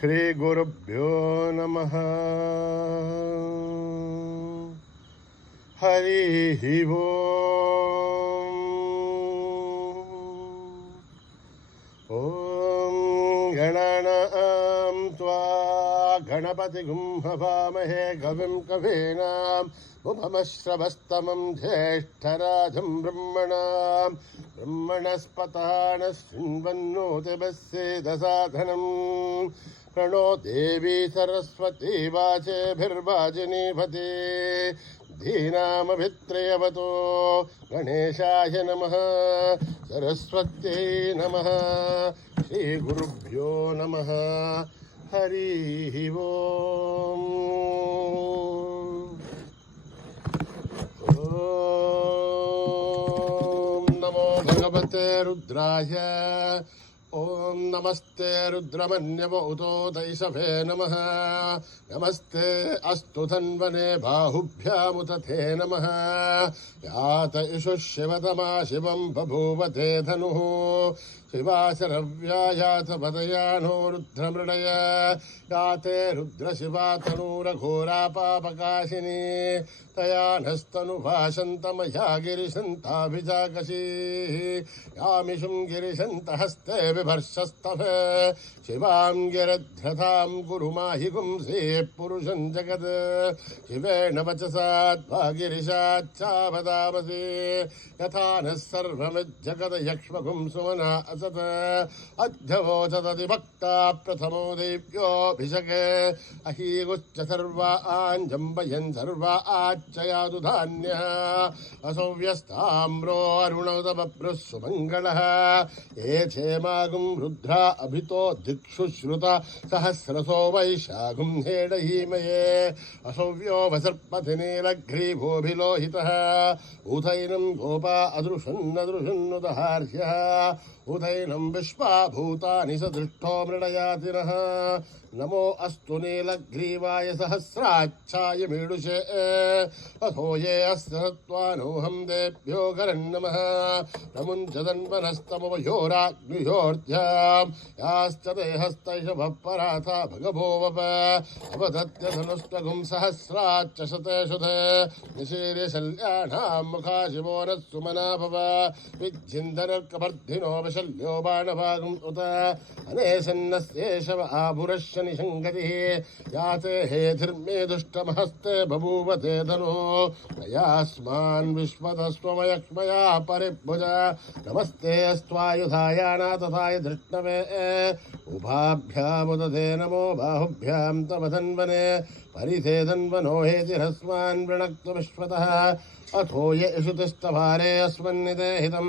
श्रीगुरुभ्यो नमः। हरिः ओम्। ॐ गणानां त्वा गणपतिगुं हवामहे कविं कवीनाम् उपमश्रवस्तमं ज्येष्ठराजं ब्रह्मणस्पतः नः शृण्वन्नोतिभिस्सेदसाधनं प्रणो देवी सरस्वती वाचेभिर्वाजिनीपते धीनामभित्रयवतो गणेशाय नमः सरस्वत्यै नमः श्रीगुरुभ्यो नमः हरिः ओम्। ॐ नमो भगवते रुद्राय। ॐ नमस्ते रुद्रमन्यव उतो तैषभे नमः। नमस्ते अस्तु धन्वने बाहुभ्यामुत ते नमः। यात इषुः शिवतमा शिवं बभूवते धनुः शिवाशरव्या यात पदयानो रुद्रमृडय याते रुद्रशिवा तनूरघोरा पापकाशिनी तया नस्तनुभाषन्तमया गिरिशन्ताभिजाकशी यामिषुं गिरिशन्तहस्ते बिभर्षस्तव शिवां गिरध्रतां गुरुमाहि गुंसे पुरुषं जगत् शिवेन वचसाद्वा गिरिशाच्चावदामसे यथा नः सर्वमिज्जगद यक्ष्मगुं सुमना असत् अध्यवोचदधिभक्ता प्रथमो देव्योऽभिषके अहीगुश्च सर्वा आञ्जम्बयन् सर्वा आच्चयादु धान्यः असौ व्यस्ताम्रो अरुणोदबभ्रुः सुमङ्गलः ये क्षेमागुं रुद्रा अभितो दिक्षु श्रुता सहस्रसो वैशाखुं हेडहीमये असौव्यो वसर्पति नीलग्रीवोऽभिलोहितः उथैनं गोपा अदृशन्नदृशन्नुदहार्यः उदैनं विश्वा भूतानि स दृष्टो मृडयातिनः नमो अस्तु नीलग्रीवाय सहस्राच्छाय मीडुषे अथो ये अस्य सत्त्वानोऽहं देभ्यो गरन्नमः प्रमुञ्चदन्वनस्तमवयोराग्नियोर्ध्यां याश्च देहस्तैषभः पराथा भगभोवप अवदत्य धनुस्त्वगुं सहस्राच्च शतेषुधे निशीर्यशल्यानां मुखा शिवो नः सुमना भव विज्जिन्दनर्कवर्धिनो शल्यो बाणभागं उत अनेसन्नस्येषव आभुरश्च निषङ्गतिः याते हेधिर्मे दुष्टमहस्ते बभूवते धनुः नयास्मान् विश्वतस्त्वमयक्ष्मया परिभुज नमस्ते अस्त्वायुधायाना तथाय धृष्णवे उभाभ्यामुदते नमो बाहुभ्यां तव धन्वने परिथे धन्वनो हेतिरस्मान् वृणक्तु विश्वतः अथो ये इषुतिस्तभारे अस्मन्निते हितं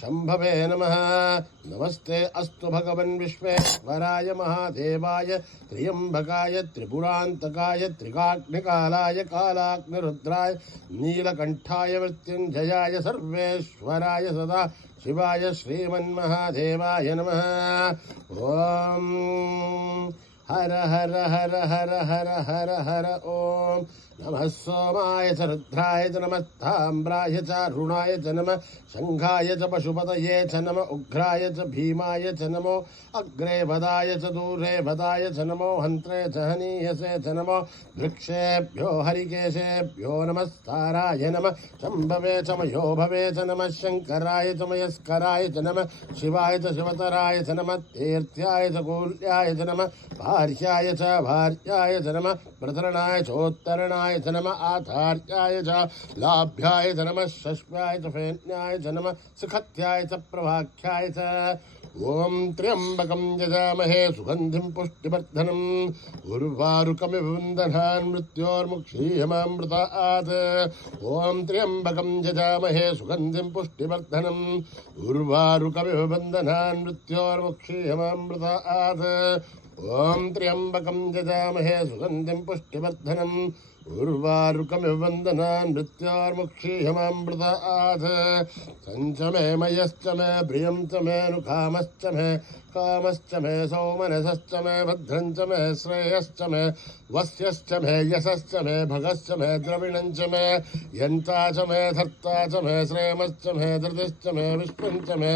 शम्भवे नमः। नमस्ते अस्तु भगवन् विश्वेश्वराय महादेवाय त्र्यम्बकाय त्रिपुरान्तकाय त्रिकाग्निकालाय कालाग्निरुद्राय नीलकण्ठाय मृत्युञ्जयाय सर्वेश्वराय सदा शिवाय श्रीमन्महादेवाय नमः। ॐ हर हर हर हर हर हर हर ॐ नमः सोमाय च रुद्राय च नमः ताम्राय च अरुणाय च नमः शङ्खाय च पशुपतये च नमः उग्राय च भीमाय च नमो अग्रे वदाय च दूरे वदाय च नमो हन्त्रे च हनीयसे च नमो वृक्षेभ्यो हरिकेशेभ्यो नमस्ताराय नमः शम्भवे च मयो भवे च नमः शङ्कराय च मयस्कराय च नमः शिवाय च शिवतराय च नमः तीर्थ्याय च कूल्याय च नमः भार्याय च भार्याय च नमः प्रतरणाय चोत्तरणाय च नमः आधार्याय च लाभ्याय च नमः शश्वाय च फेन्याय च नमः सुखत्याय च प्रभाख्याय च ॐ त्र्यम्बकं यजामहे सुगन्धिं पुष्टिवर्धनम् उर्वारुकमिव वन्दनान् मृत्योर्मुक्षीयमामृतात् ॐ त्र्यम्बकं यजामहे सुगन्धिं पुष्टिवर्धनम् उर्वारुकमिव वन्दनान् मृत्योर्मुक्षीयमामृतात् ॐ त्र्यम्बकं यजामहे सुगन्धिं पुष्टिवर्धनम् उर्वारुकमिव वन्दनान् मृत्योर्मुक्षीयमामृतात् सञ्च मे मयश्च मे प्रियं च मे नुकामश्च मे कामश्च मे सौमनसश्च मे भद्रं च मे श्रेयश्च मे वस्यश्च मे यशश्च मे भगश्च मे द्रविणं च मे यन्ता च मे धर्ता च मे श्रेमश्च मे धृतिश्च मे विश्वं च मे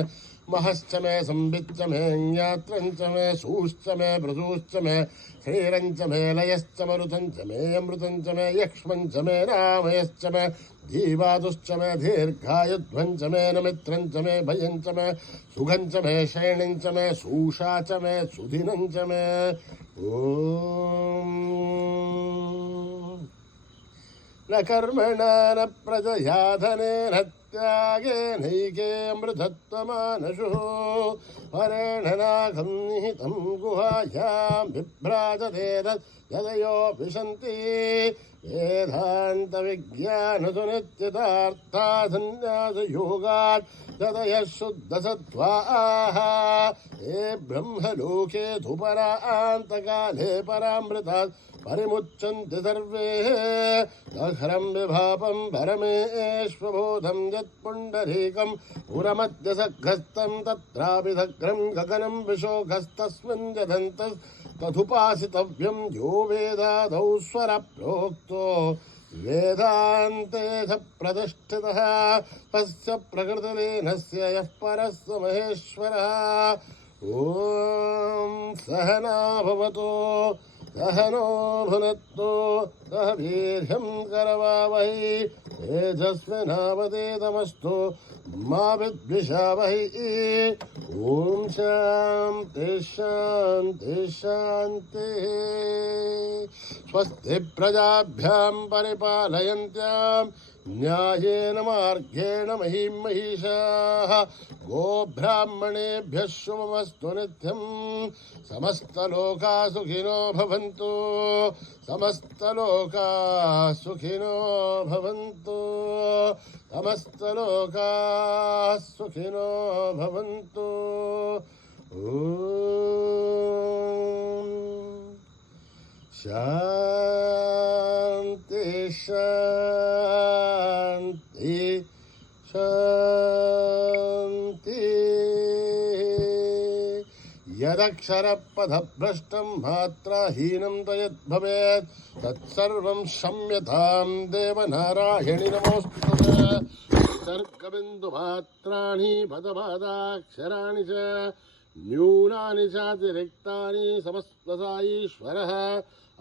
महश्च मे संविच्च मे ज्ञात्रञ्च मे सूश्च मे भृशूश्च मे श्रीरञ्च मे लयश्च मरुतञ्च मे अमृतञ्च मे यक्ष्मञ्च मे रामयश्च मे जीवादुश्च मे दीर्घायुध्वञ्च मे नमित्रञ्च मे भयञ्च मे सुघञ्च मे शयनिञ्च मे सूषा च मे सुधिनञ्च मे ॐ न कर्मणा न प्रजया धनेन त्यागेनैके अमृतत्वमानशुः हरेण नागं निहितं गुहायां बिभ्राजते यदयो विशन्ति वेदान्तविज्ञानसुनिश्चितार्था सन्न्यासयोगात् तदयः शुद्धसत्त्वाः ये ब्रह्मलोके धुपरान्तकाले परामृतात् परिमुच्यन्ति सर्वे दहरं विभापं परमेश्वबोधं यत्पुण्डरीकं पुरमध्यसघस्तं तत्रापि सघ्रं गगनं विशोकस्तस्मिन् जदन्तस्तथुपासितव्यं यो वेदादौ स्वरप्रोक्तो वेदान्ते स प्रतिष्ठितः तस्य प्रकृतिलीनस्य यः परः स महेश्वरः ॐ सहना भवतु सहनो भुनक्तु सह वीर्यं करवावहै तेजस्विनावधीतमस्तु मा विद्विषावहै ॐ शान्ति शान्ति शान्तिः स्वस्ति प्रजाभ्यां परिपालयन्त्यां न्यायेन मार्गेण महीं महिषाः गोब्राह्मणेभ्यः शुभमस्तु नित्यं समस्तलोकाः सुखिनो भवन्तु समस्तलोकाः सुखिनो भवन्तु समस्तलोकाः सुखिनो भवन्तु शान्ति शान्ति शान्ति यदक्षरपदभ्रष्टं मात्राहीनं तयद्भवेत् तत्सर्वं क्षम्यतां देवनारायणि नमोऽस्तुते सर्गबिन्दुमात्राणि पदपादाक्षराणि च न्यूनानि चातिरिक्तानि समस्तसाईश्वरः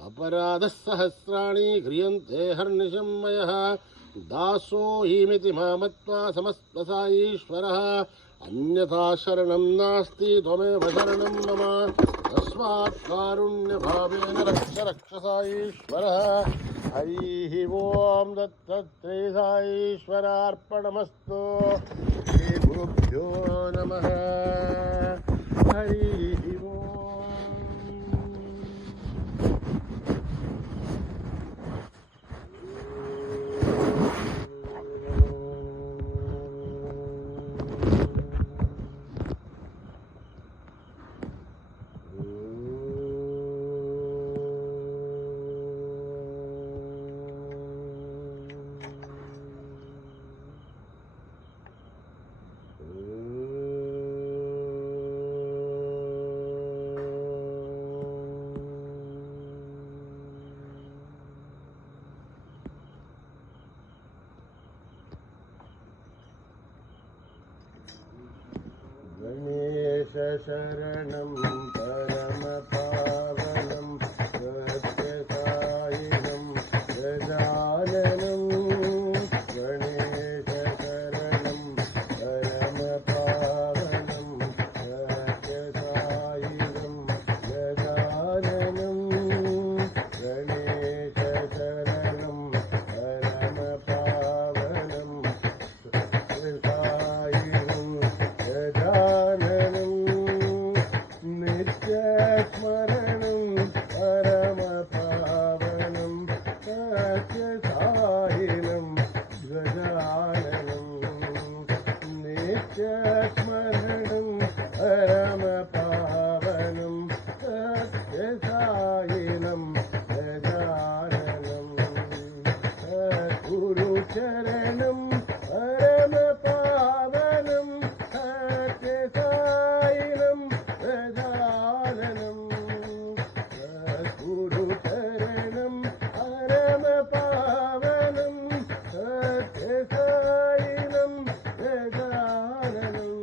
अपराधसहस्राणि क्रियन्ते हर्निशं मयः दासोऽहीमिति मामत्वा समस्तसाईश्वरः अन्यथा शरणं नास्ति त्वमेव शरणं मम तस्मात् कारुण्यभावेन रक्ष रक्ष साईश्वरः हरिः ॐ दत्तत्रे साईश्वरार्पणमस्तु श्रीगुरुभ्यो नमः हरिः ॐ गणेश शरणं परमपावनं सत्यसायिनं गजाननं गणेश शरणं परमपावनं सत्यसायिनं गजाननं गणेश शरणं परमपावनं सत्यसायिनं गजाननं नित्यस्मरणं परमपावनं सत्यसायिनं गजाननं नित्यस्मरणं परमपावनं सत्यसायिनं गजाननं सद्गुरुचरणं परमपावनं सत्यसायिनं गजाननं सद्गुरुचरणं परमपावनं सत्यसायिनं गजाननं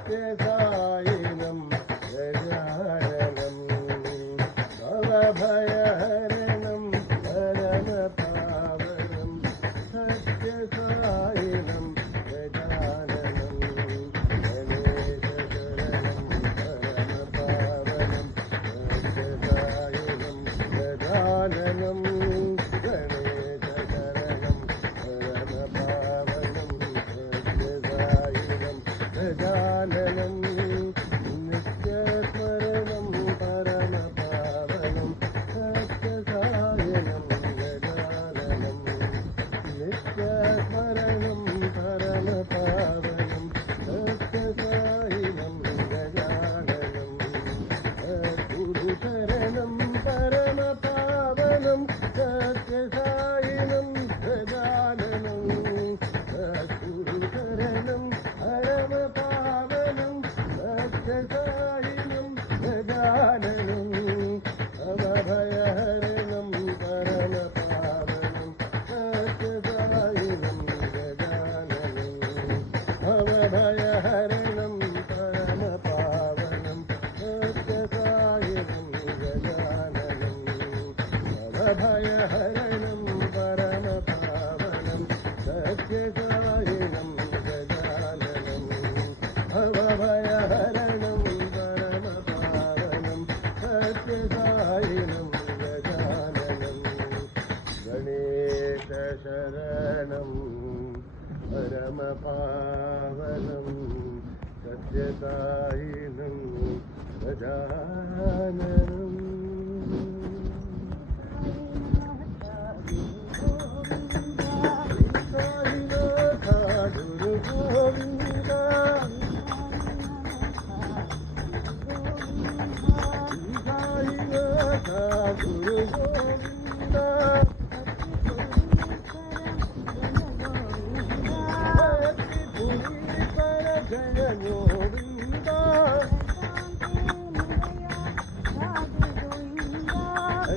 सत्यसायिनं गजाननं भवभयहरणं परमपावनं सत्यसायिनं गजाननं गणेशशरणं परमपावनं सत्यसायिनं गजाननं गजाननं नित्यस्मरणं परमपावनं सत्यसायिनं गजाननं नित्यस्मरणं परमपावनं सत्यसायिनं गजाननं गुरुशरणं परमपावनं सत्यसायिनं गजाननं गुरुशरणं परमपावनं सत्यसायिनं गजाननं भवभयहरणं परमपावनं सत्यसायिनं गजाननं भवभयहरणं परमपावनं सत्यसायिनं गजाननं भवभयहरणं परमपावनं सत्यसायिनं गजाननं भवभयहरणं परमपावनं सत्यसायिनं गजाननं गणेशशरणं परमपावनं सत्यसायिनं गजाननं गुरु गोविंद गुरु गोविंद पुरी पर जय गोविंद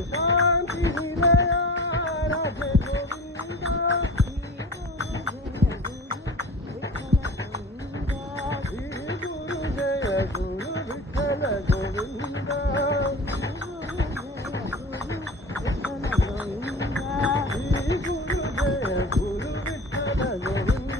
शांति निलया राधे गोविंद श्री गुरु जय गुरु विठ्ठल गोविंद श्री गुरु जय गुरु विठ्ठल गोविंद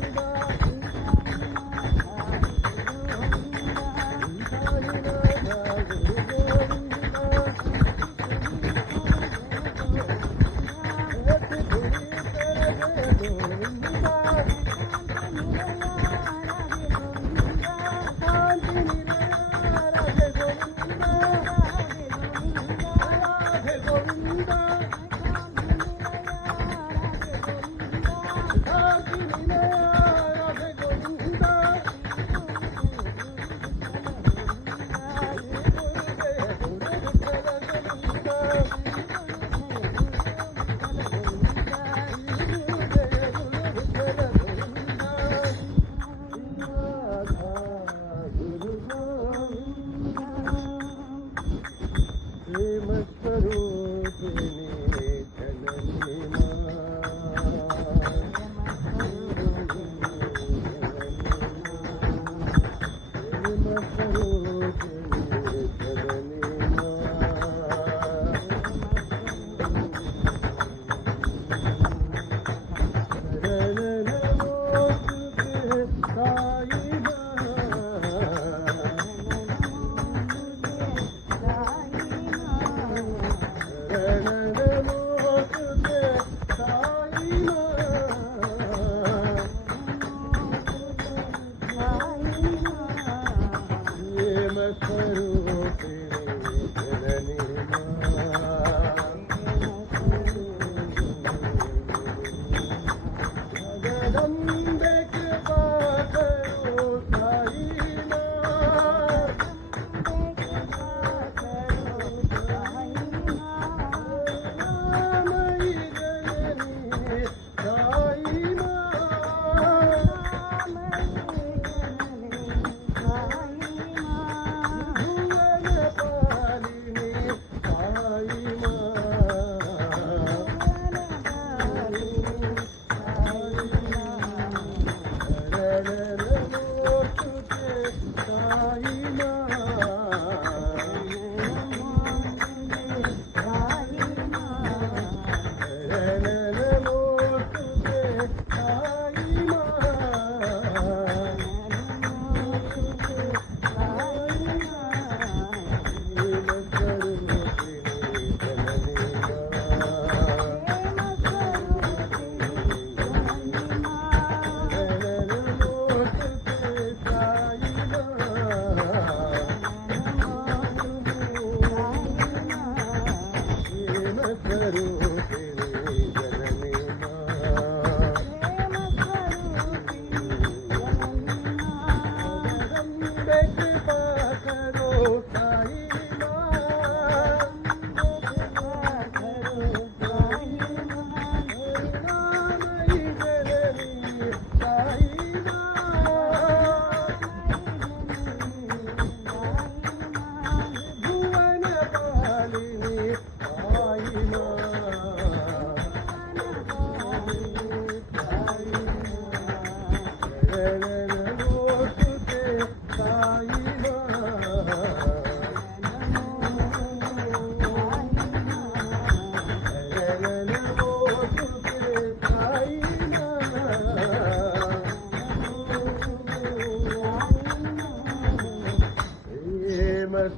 Fatima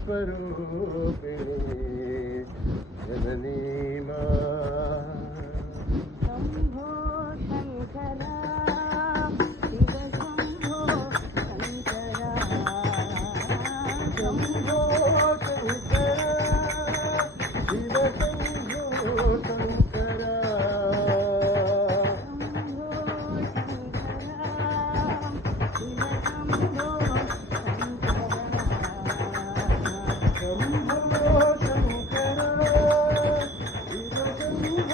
स्वरूपिणी जननी शम्भो शङ्करा शिव शम्भो शङ्करा शम्भो शङ्करा शिव शम्भो शङ्करा शम्भो शङ्करा शिव शम्भो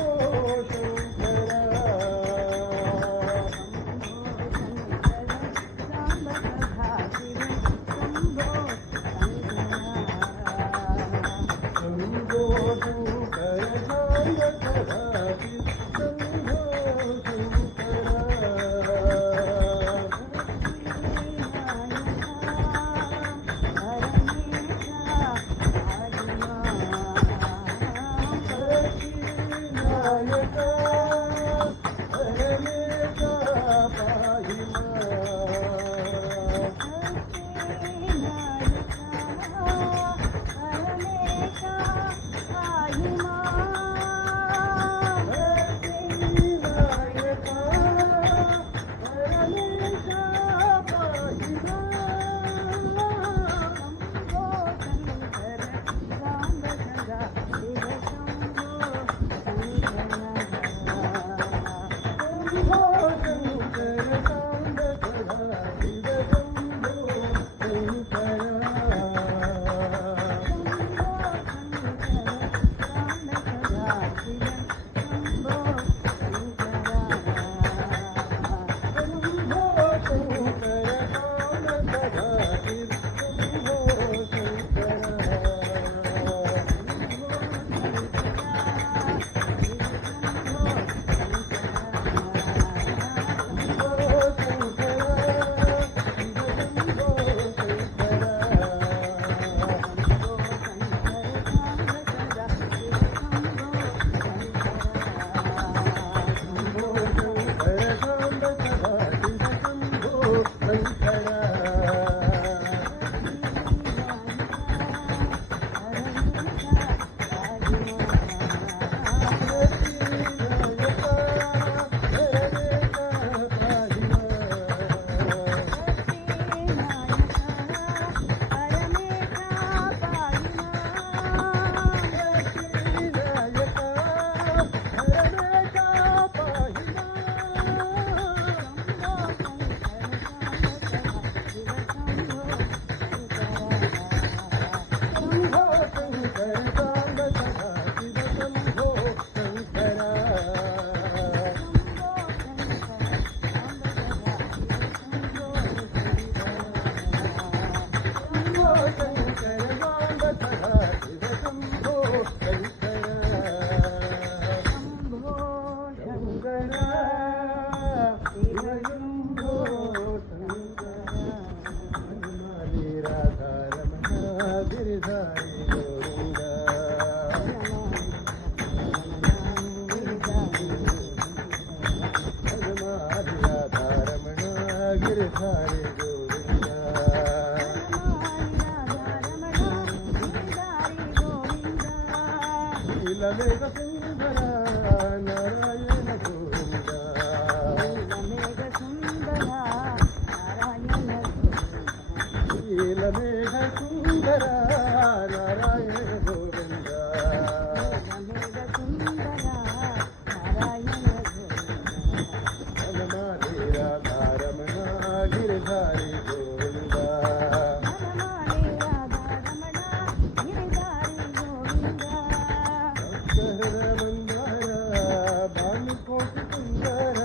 గిరిధారి గోవింద వనమాలి రాధారమణ గిరిధారి గోవింద నీలమేఘ సుందర నారాయణ గోవింద నీలమేఘ సుందర నారాయణ గోవింద వనమాలి రాధారమణ గిరిధారి గోవింద మందార భానుకోటి సుందర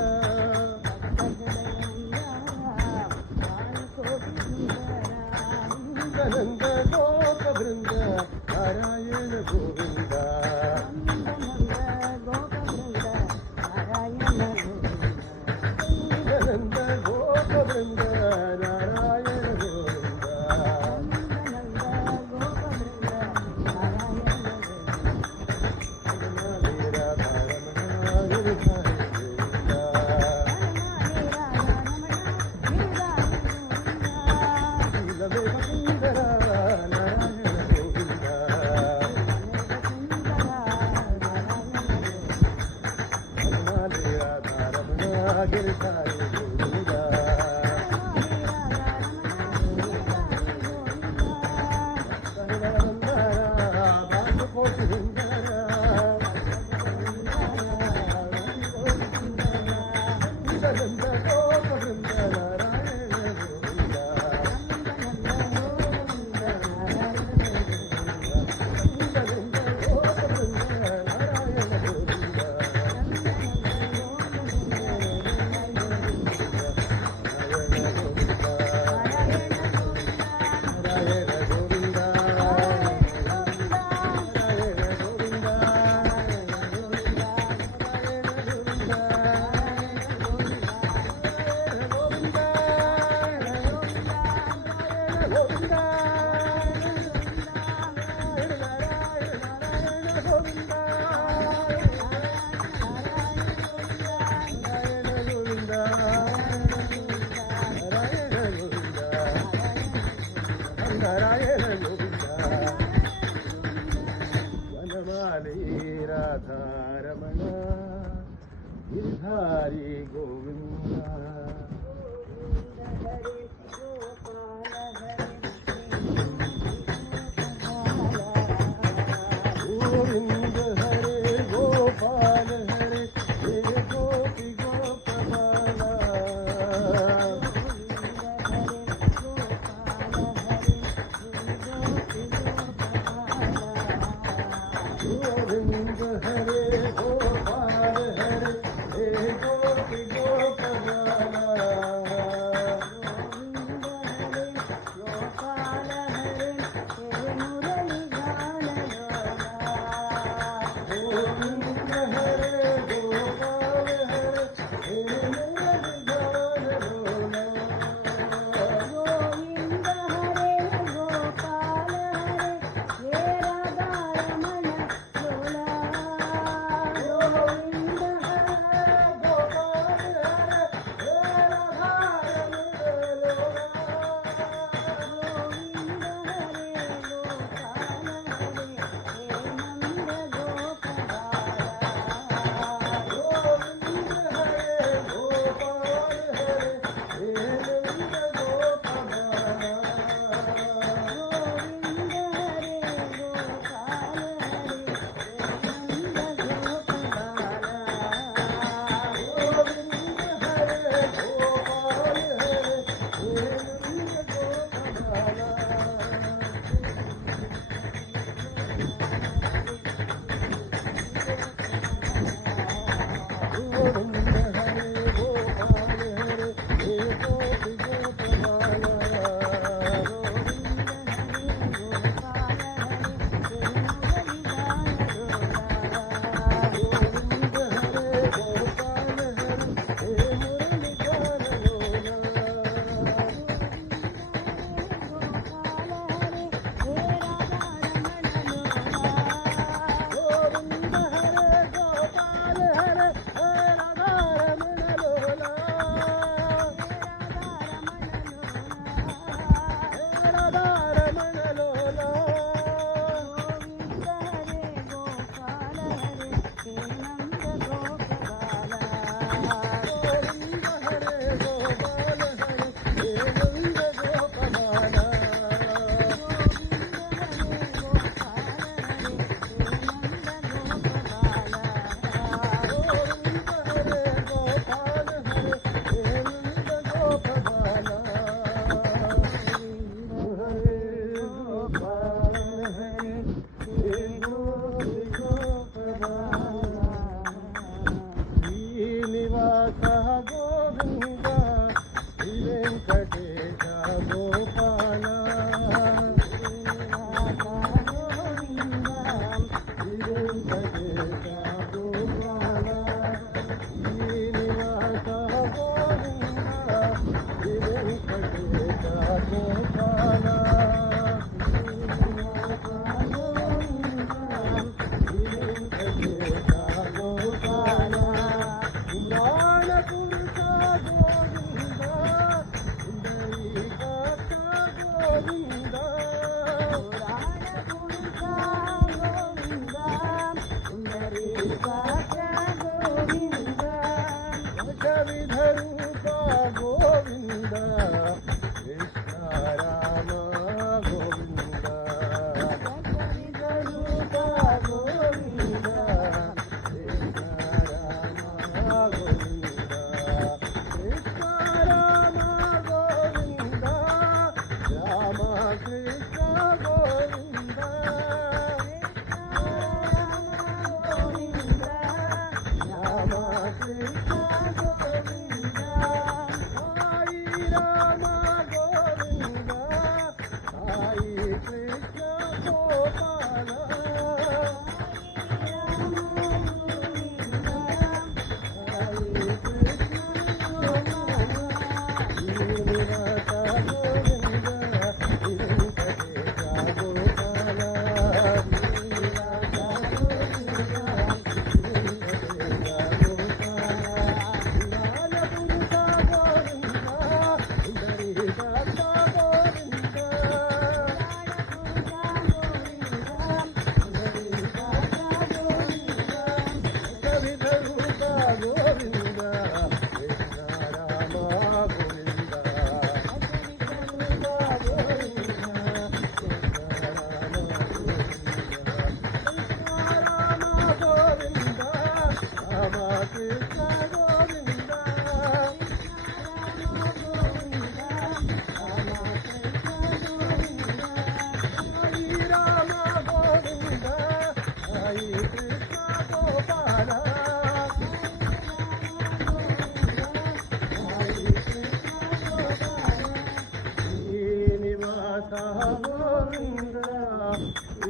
నంద గోప బృంద నారాయణ గోవింద నంద గోప బృంద నారాయణ గోవింద వనమాలి రాధారమణ గిరిధారి గోవింద నీలమేఘ సుందర నారాయణ గోవింద వనమాలి రాధారమణ గిరిధారి గోవింద మందార భానుకోటి సుందర నంద గోప బృంద నారాయణ గోవింద వనమాలి రాధారమణ గిరిధారి గోవింద గోవింద హరే గోపాల హరే హే గోపి గోపబాల గోవింద హరే గోపాల హరే హే గోపి గోపబాల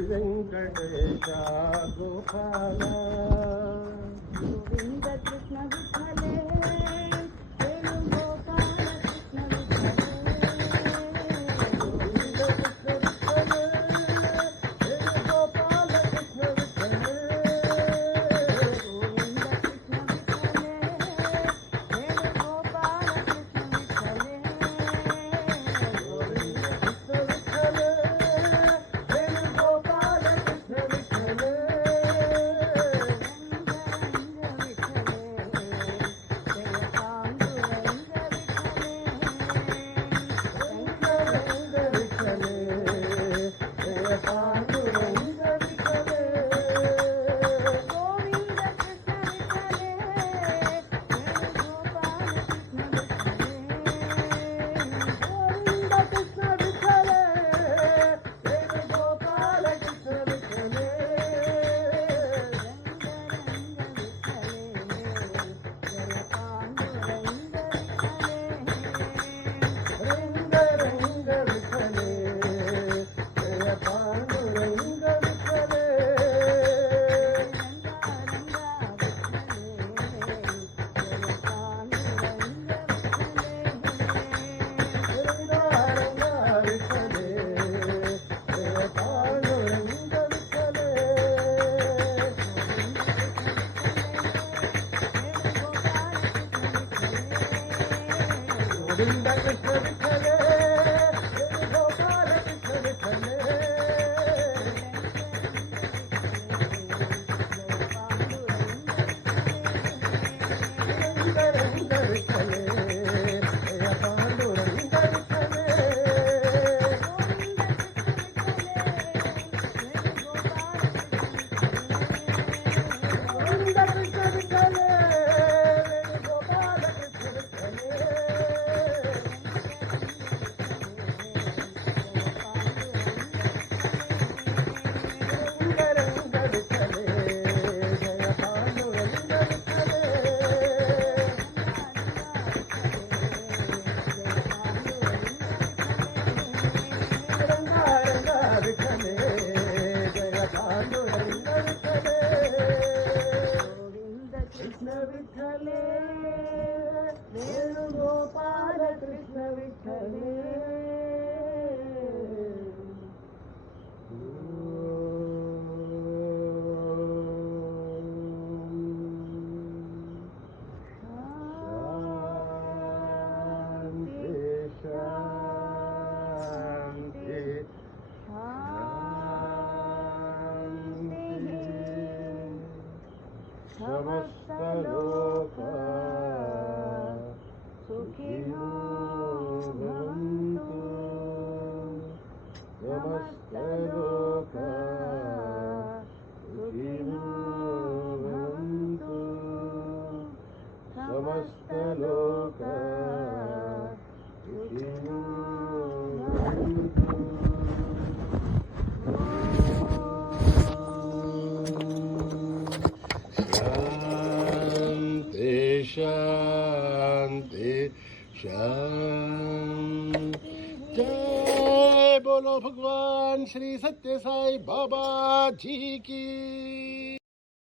వెంకటేశ గోపాల గోవింద కృష్ణ విఠలే వేణుగోపాల కృష్ణ గోవింద కృష్ణ విఠలే గోపాల కృష్ణ విఠలే రంగ విఠలే పాండురంగ విఠలే గోవింద కృష్ణ విఠలే గోపాల కృష్ణ విఠలే విఠలే వేణుగోపాల కృష్ణ విఠలే సమస్తలోకా సుఖినో భవంతు సమస్తలోకా సుఖినో భవంతు సమస్తలోకా సుఖినో భవంతు शांति शांति जय बोलो भगवान श्री सत्य साई बाबा जी की